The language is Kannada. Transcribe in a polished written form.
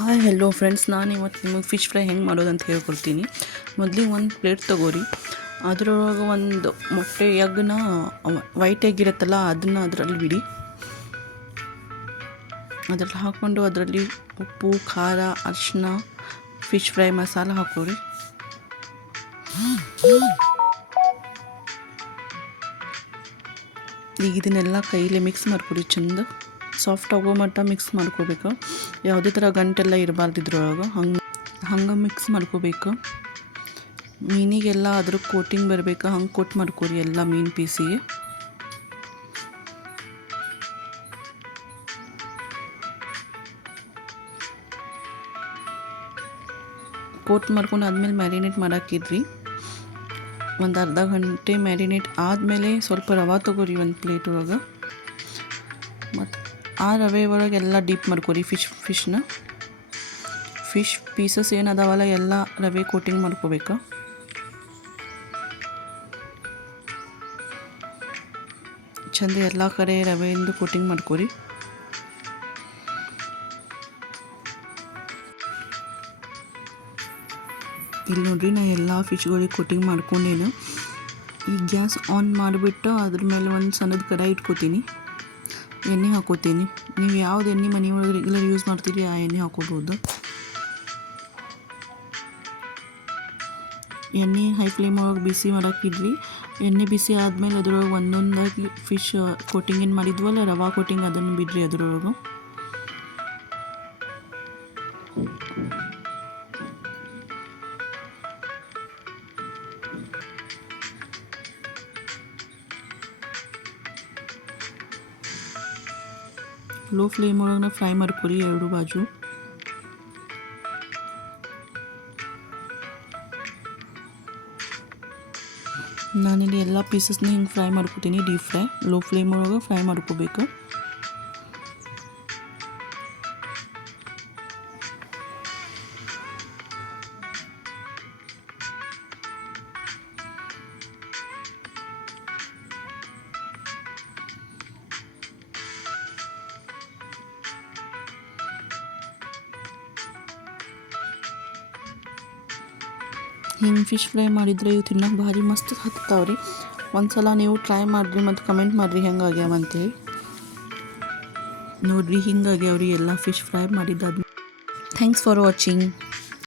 ಹಾಯ್ ಹೆಲೋ ಫ್ರೆಂಡ್ಸ್, ನಾನು ಇವತ್ತು ನಿಮಗೆ ಫಿಶ್ ಫ್ರೈ ಹೆಂಗೆ ಮಾಡೋದು ಅಂತ ಹೇಳ್ಕೊಡ್ತೀನಿ. ಮೊದಲಿಗೆ ಒಂದು ಪ್ಲೇಟ್ ತೊಗೋರಿ. ಅದರೊಳಗೆ ಒಂದು ಮೊಟ್ಟೆ ಎಗ್ನ ವೈಟ್ ಎಗ್ ಇರುತ್ತಲ್ಲ ಅದನ್ನು ಅದರಲ್ಲಿ ಬಿಡಿ. ಅದರಲ್ಲಿ ಹಾಕ್ಕೊಂಡು ಅದರಲ್ಲಿ ಉಪ್ಪು, ಖಾರ, ಅರಿಶಿನ, ಫಿಶ್ ಫ್ರೈ ಮಸಾಲ ಹಾಕೋರಿ. ಈಗ ಇದನ್ನೆಲ್ಲ ಕೈಲೇ ಮಿಕ್ಸ್ ಮಾಡ್ಕೊಡಿ. ಚೆಂದ ಸಾಫ್ಟ್ ಆಗೋ ಮಟ್ಟ ಮಿಕ್ಸ್ ಮಾಡ್ಕೋಬೇಕು. ಯಾವುದೇ ಥರ ಗಂಟೆಲ್ಲ ಇರಬಾರ್ದು ಇದ್ರೊಳಗೆ. ಹಂಗೆ ಮಿಕ್ಸ್ ಮಾಡ್ಕೋಬೇಕು. ಮೀನಿಗೆಲ್ಲ ಅದ್ರ ಕೋಟಿಂಗ್ ಬರಬೇಕು. ಹಂಗೆ ಕೋಟ್ ಮಾಡ್ಕೊರಿ ಎಲ್ಲ ಮೀನು ಪೀಸಿಗೆ. ಕೋಟ್ ಮಾಡ್ಕೊಂಡು ಆದಮೇಲೆ ಮ್ಯಾರಿನೇಟ್ ಮಾಡೋಕ್ಕಿಡ್ರಿ. ಒಂದು ಅರ್ಧ ಗಂಟೆ ಮ್ಯಾರಿನೇಟ್ ಆದಮೇಲೆ ಸ್ವಲ್ಪ ರವೆ ತೊಗೋರಿ ಒಂದು ಪ್ಲೇಟ್ ಒಳಗೆ. ಮತ್ತು ಆ ರವೆ ಒಳಗೆ ಎಲ್ಲ ಡೀಪ್ ಮಾಡ್ಕೊರಿ ಫಿಶ್ ಪೀಸಸ್ ಏನದಾವಲ್ಲ ಎಲ್ಲ ರವೆ ಕೋಟಿಂಗ್ ಮಾಡ್ಕೋಬೇಕು. ಚಂದ ಎಲ್ಲ ಕಡೆ ರವೆಯಿಂದ ಕೋಟಿಂಗ್ ಮಾಡ್ಕೊರಿ. ಇಲ್ಲಿ ನೋಡ್ರಿ, ನಾ ಎಲ್ಲ ಫಿಶ್ಗಳಿಗೆ ಕೋಟಿಂಗ್ ಮಾಡ್ಕೊಂಡೇನು. ಈ ಗ್ಯಾಸ್ ಆನ್ ಮಾಡಿಬಿಟ್ಟು ಅದ್ರ ಮೇಲೆ ಒಂದು ಸಣ್ಣದ ಕಡಾಯಿ ಇಟ್ಕೋತೀನಿ. ಎಣ್ಣೆ ಹಾಕೋತೀನಿ. ನೀವು ಯಾವ್ದು ಎಣ್ಣೆ ಮನೆ ಒಳಗೆ ರೆಗ್ಯುಲರ್ ಯೂಸ್ ಮಾಡ್ತೀರಿ ಆ ಎಣ್ಣೆ ಹಾಕೋಬೋದು. ಎಣ್ಣೆ ಹೈ ಫ್ಲೇಮ್ ಒಳಗೆ ಬಿಸಿ ಮಾಡೋಕ್ಕಿಡ್ರಿ. ಎಣ್ಣೆ ಬಿಸಿ ಆದಮೇಲೆ ಅದ್ರೊಳಗೆ ಒಂದೊಂದಾಗಿ ಫಿಶ್ ಕೋಟಿಂಗ್ ಏನು ಮಾಡಿದ್ವಲ್ಲ ರವಾ ಕೋಟಿಂಗ್ ಅದನ್ನು ಬಿಡ್ರಿ ಅದ್ರೊಳಗೆ. ಲೋ ಫ್ಲೇಮ್ ಒಳಗೆ ಫ್ರೈ ಮಾಡ್ಕೊರಿ ಎರಡು ಬಾಜು. ನಾನಿಲ್ಲಿ ಎಲ್ಲ ಪೀಸಸ್ನ ಹಿಂಗೆ ಫ್ರೈ ಮಾಡ್ಕೊತೀನಿ. ಡೀಪ್ ಫ್ರೈ ಲೋ ಫ್ಲೇಮ್ ಒಳಗೆ ಫ್ರೈ ಮಾಡ್ಕೋಬೇಕು. ಹಿಂಗೆ ಫಿಶ್ ಫ್ರೈ ಮಾಡಿದರೆ ಇವು ತಿನ್ನೋಕೆ ಭಾರಿ ಮಸ್ತ್ ಹತ್ತಾವ್ರಿ. ಒಂದು ಸಲ ನೀವು ಟ್ರೈ ಮಾಡಿರಿ ಮತ್ತು ಕಮೆಂಟ್ ಮಾಡಿರಿ ಹೆಂಗಾಗ್ಯಾವಂತೇಳಿ. ನೋಡಿರಿ ಹಿಂಗಾಗ್ಯಾವ್ರಿ ಎಲ್ಲ ಫಿಶ್ ಫ್ರೈ ಮಾಡಿದ್ದಾದ್ಮೇಲೆ. Thanks for watching.